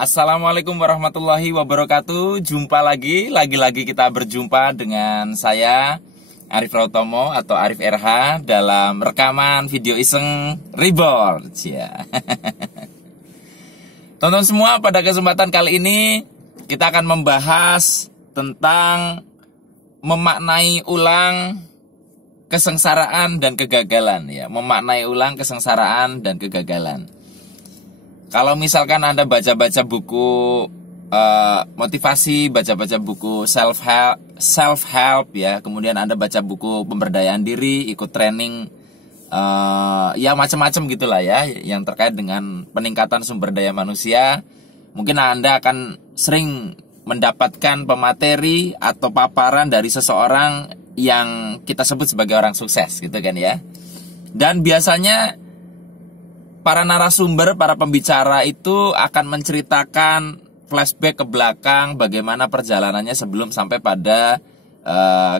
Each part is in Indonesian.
Assalamualaikum warahmatullahi wabarakatuh. Jumpa lagi kita berjumpa dengan saya Arif Rautomo atau Arif RH dalam rekaman video iseng Reborn. Ya. Tonton semua, pada kesempatan kali ini kita akan membahas tentang memaknai ulang kesengsaraan dan kegagalan, ya. Memaknai ulang kesengsaraan dan kegagalan. Kalau misalkan Anda baca-baca buku motivasi, baca-baca buku self-help, ya, kemudian Anda baca buku pemberdayaan diri, ikut training, ya macam-macam gitulah ya, yang terkait dengan peningkatan sumber daya manusia, mungkin Anda akan sering mendapatkan pemateri atau paparan dari seseorang yang kita sebut sebagai orang sukses, gitu kan ya. Dan biasanya para narasumber, para pembicara itu akan menceritakan flashback ke belakang bagaimana perjalanannya sebelum sampai pada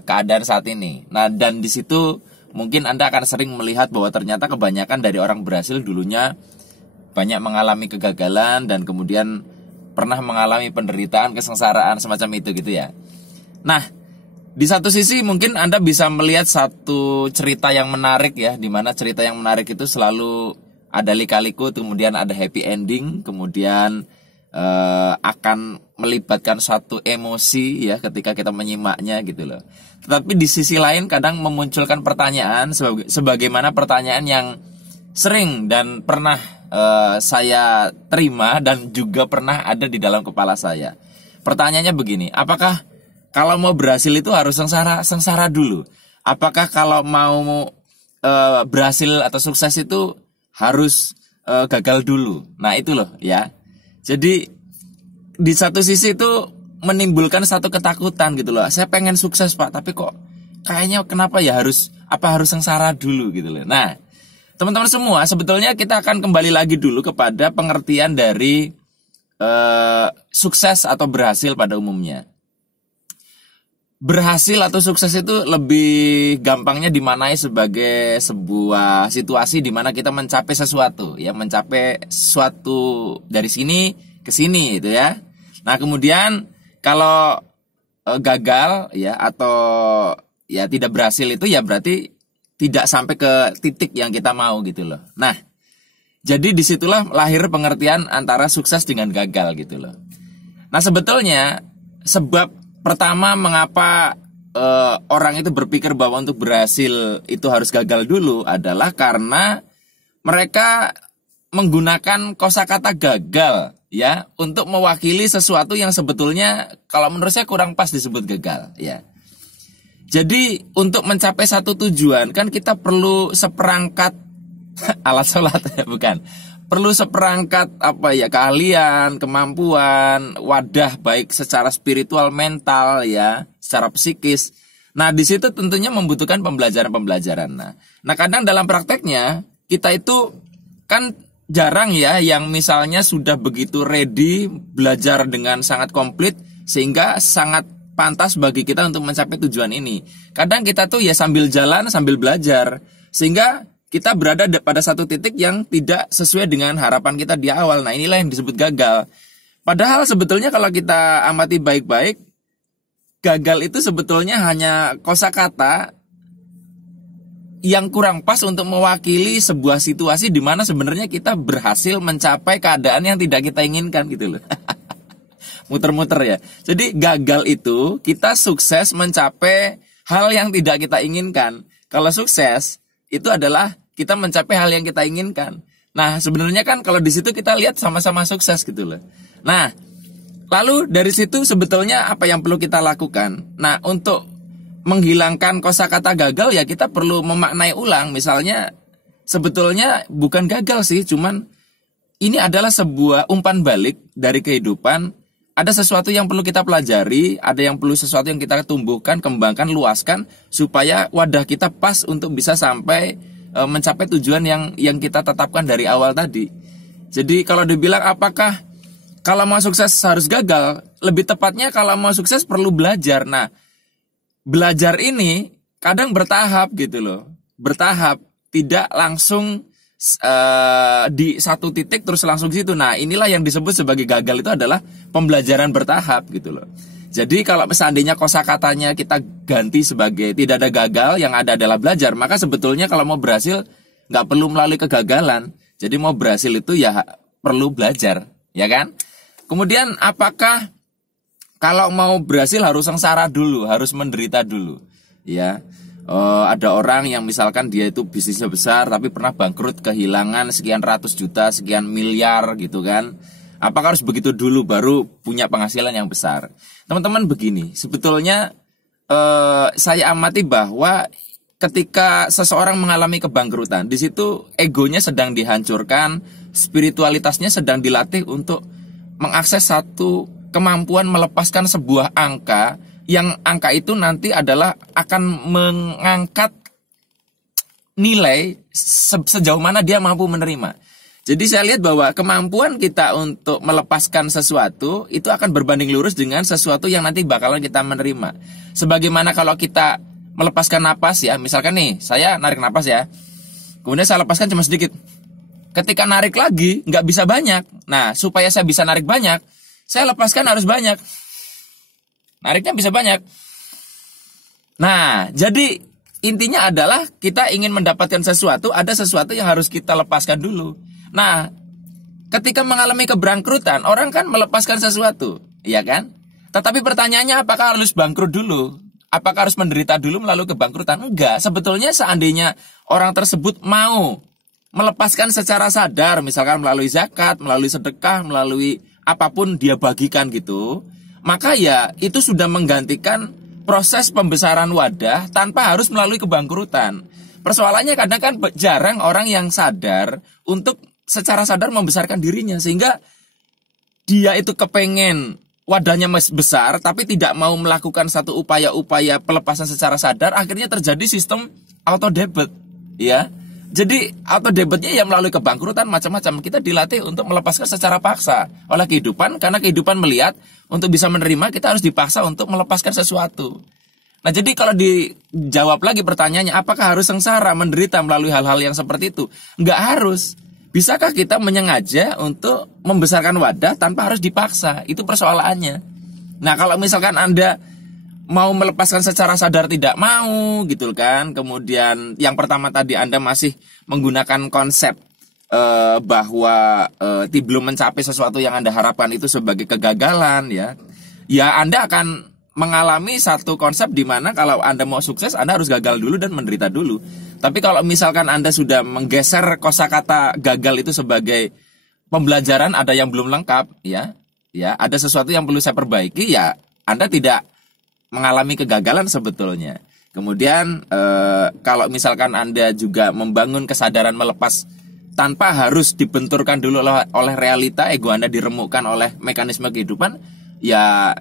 keadaan saat ini. Nah, dan di situ mungkin Anda akan sering melihat bahwa ternyata kebanyakan dari orang berhasil dulunya banyak mengalami kegagalan dan kemudian pernah mengalami penderitaan, kesengsaraan semacam itu gitu ya. Nah, di satu sisi mungkin Anda bisa melihat satu cerita yang menarik ya, di mana cerita yang menarik itu selalu ada lika-liku, kemudian ada happy ending, kemudian akan melibatkan suatu emosi ya ketika kita menyimaknya gitu loh. Tetapi di sisi lain kadang memunculkan pertanyaan sebagaimana pertanyaan yang sering dan pernah saya terima dan juga pernah ada di dalam kepala saya. Pertanyaannya begini, apakah kalau mau berhasil itu harus sengsara dulu? Apakah kalau mau berhasil atau sukses itu harus gagal dulu? Nah itu loh ya. Jadi di satu sisi itu menimbulkan satu ketakutan gitu loh. Saya pengen sukses Pak, tapi kok kayaknya kenapa ya harus sengsara dulu gitu loh. Nah teman-teman semua, sebetulnya kita akan kembali lagi dulu kepada pengertian dari sukses atau berhasil pada umumnya. Berhasil atau sukses itu lebih gampangnya dimaknai sebagai sebuah situasi di mana kita mencapai sesuatu, ya, mencapai sesuatu dari sini ke sini, itu ya. Nah kemudian kalau gagal, ya, atau ya tidak berhasil itu ya berarti tidak sampai ke titik yang kita mau gitu loh. Nah, jadi disitulah lahir pengertian antara sukses dengan gagal gitu loh. Nah sebetulnya sebab pertama, mengapa orang itu berpikir bahwa untuk berhasil itu harus gagal dulu adalah karena mereka menggunakan kosakata gagal ya untuk mewakili sesuatu yang sebetulnya kalau menurut saya kurang pas disebut gagal ya. Jadi untuk mencapai satu tujuan kan kita perlu seperangkat alat sholat ya, bukan. Perlu seperangkat keahlian, kemampuan, wadah baik secara spiritual, mental ya, secara psikis. Nah, di situ tentunya membutuhkan pembelajaran. Nah, kadang dalam prakteknya kita itu kan jarang ya yang misalnya sudah begitu ready belajar dengan sangat komplit sehingga sangat pantas bagi kita untuk mencapai tujuan ini. Kadang kita tuh ya sambil jalan, sambil belajar sehingga kita berada pada satu titik yang tidak sesuai dengan harapan kita di awal. Nah inilah yang disebut gagal. Padahal sebetulnya kalau kita amati baik-baik, gagal itu sebetulnya hanya kosakata yang kurang pas untuk mewakili sebuah situasi di mana sebenarnya kita berhasil mencapai keadaan yang tidak kita inginkan gitu loh. Muter-muter ya. Jadi gagal itu kita sukses mencapai hal yang tidak kita inginkan. Kalau sukses itu adalah kita mencapai hal yang kita inginkan. Nah, sebenarnya kan kalau di situ kita lihat sama-sama sukses gitu loh. Nah, lalu dari situ sebetulnya apa yang perlu kita lakukan? Nah, untuk menghilangkan kosakata gagal ya kita perlu memaknai ulang. Misalnya sebetulnya bukan gagal sih, cuman ini adalah sebuah umpan balik dari kehidupan. Ada sesuatu yang perlu kita pelajari, ada yang perlu sesuatu yang kita tumbuhkan, kembangkan, luaskan supaya wadah kita pas untuk bisa sampai mencapai tujuan yang kita tetapkan dari awal tadi. Jadi kalau dibilang apakah kalau mau sukses harus gagal, lebih tepatnya kalau mau sukses perlu belajar. Nah, belajar ini kadang bertahap gitu loh. Bertahap, tidak langsung di satu titik terus langsung situ. Nah, inilah yang disebut sebagai gagal, itu adalah pembelajaran bertahap gitu loh. Jadi kalau seandainya kosakatanya kita ganti sebagai tidak ada gagal, yang ada adalah belajar, maka sebetulnya kalau mau berhasil nggak perlu melalui kegagalan. Jadi mau berhasil itu ya perlu belajar, ya kan? Kemudian apakah kalau mau berhasil harus sengsara dulu, harus menderita dulu, ya? Ada orang yang misalkan dia itu bisnisnya besar tapi pernah bangkrut, kehilangan sekian ratus juta, sekian miliar gitu kan. Apakah harus begitu dulu baru punya penghasilan yang besar? Teman-teman, begini, sebetulnya saya amati bahwa ketika seseorang mengalami kebangkrutan, di situ egonya sedang dihancurkan, spiritualitasnya sedang dilatih untuk mengakses satu kemampuan melepaskan sebuah angka, yang angka itu nanti adalah akan mengangkat nilai sejauh mana dia mampu menerima. Jadi saya lihat bahwa kemampuan kita untuk melepaskan sesuatu itu akan berbanding lurus dengan sesuatu yang nanti bakalan kita menerima. Sebagaimana kalau kita melepaskan napas ya, misalkan nih saya narik napas ya, kemudian saya lepaskan cuma sedikit. Ketika narik lagi nggak bisa banyak. Nah, supaya saya bisa narik banyak, saya lepaskan harus banyak. Nariknya bisa banyak. Nah, jadi intinya adalah kita ingin mendapatkan sesuatu, ada sesuatu yang harus kita lepaskan dulu. Nah, ketika mengalami kebangkrutan, orang kan melepaskan sesuatu, ya kan? Tetapi pertanyaannya, apakah harus bangkrut dulu? Apakah harus menderita dulu melalui kebangkrutan? Enggak, sebetulnya seandainya orang tersebut mau melepaskan secara sadar, misalkan melalui zakat, melalui sedekah, melalui apapun dia bagikan gitu, maka ya itu sudah menggantikan proses pembesaran wadah tanpa harus melalui kebangkrutan. Persoalannya kadang kan jarang orang yang sadar untuk secara sadar membesarkan dirinya, sehingga dia itu kepengen wadahnya besar tapi tidak mau melakukan satu upaya-upaya pelepasan secara sadar, akhirnya terjadi sistem auto debit, ya. Jadi auto debitnya ya melalui kebangkrutan macam-macam. Kita dilatih untuk melepaskan secara paksa oleh kehidupan, karena kehidupan melihat untuk bisa menerima kita harus dipaksa untuk melepaskan sesuatu. Nah, jadi kalau dijawab lagi pertanyaannya, apakah harus sengsara, menderita melalui hal-hal yang seperti itu? Nggak harus. Bisakah kita menyengaja untuk membesarkan wadah tanpa harus dipaksa? Itu persoalannya. Nah, kalau misalkan Anda mau melepaskan secara sadar tidak mau gitu kan, kemudian yang pertama tadi Anda masih menggunakan konsep bahwa belum mencapai sesuatu yang Anda harapkan itu sebagai kegagalan, ya Anda akan mengalami satu konsep di mana kalau Anda mau sukses, Anda harus gagal dulu dan menderita dulu. Tapi kalau misalkan Anda sudah menggeser kosakata gagal itu sebagai pembelajaran, ada yang belum lengkap, ya ada sesuatu yang perlu saya perbaiki, ya Anda tidak mengalami kegagalan sebetulnya. Kemudian kalau misalkan Anda juga membangun kesadaran melepas tanpa harus dibenturkan dulu oleh realita, ego Anda diremukkan oleh mekanisme kehidupan, ya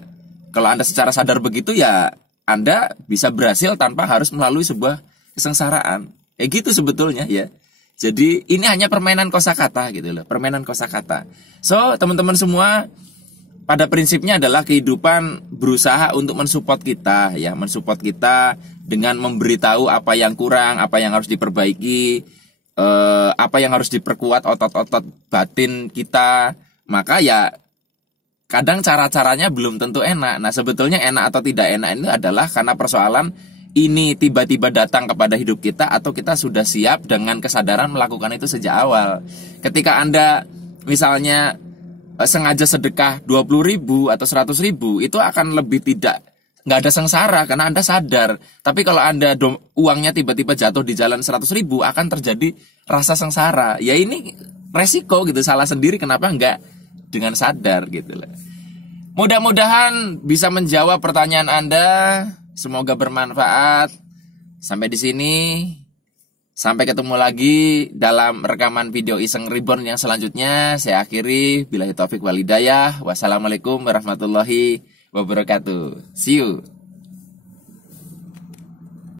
kalau Anda secara sadar begitu, ya Anda bisa berhasil tanpa harus melalui sebuah kesengsaraan. Gitu sebetulnya, ya. Jadi ini hanya permainan kosakata gitu loh, permainan kosakata. So, teman-teman semua, pada prinsipnya adalah kehidupan berusaha untuk mensupport kita, ya, mensupport kita dengan memberitahu apa yang kurang, apa yang harus diperbaiki, apa yang harus diperkuat otot-otot batin kita. Maka ya kadang cara-caranya belum tentu enak. Nah, sebetulnya enak atau tidak enak ini adalah karena persoalan ini tiba-tiba datang kepada hidup kita atau kita sudah siap dengan kesadaran melakukan itu sejak awal. Ketika Anda misalnya sengaja sedekah 20.000 atau 100.000, itu akan lebih nggak ada sengsara karena Anda sadar. Tapi kalau Anda uangnya tiba-tiba jatuh di jalan 100.000, akan terjadi rasa sengsara. Ya ini resiko gitu, salah sendiri kenapa nggak dengan sadar gitu lah. Mudah-mudahan bisa menjawab pertanyaan Anda. Semoga bermanfaat. Sampai di sini. Sampai ketemu lagi dalam rekaman video Iseng Reborn yang selanjutnya. Saya akhiri. Billahi taufik wal hidayah. Wassalamualaikum warahmatullahi wabarakatuh. See you.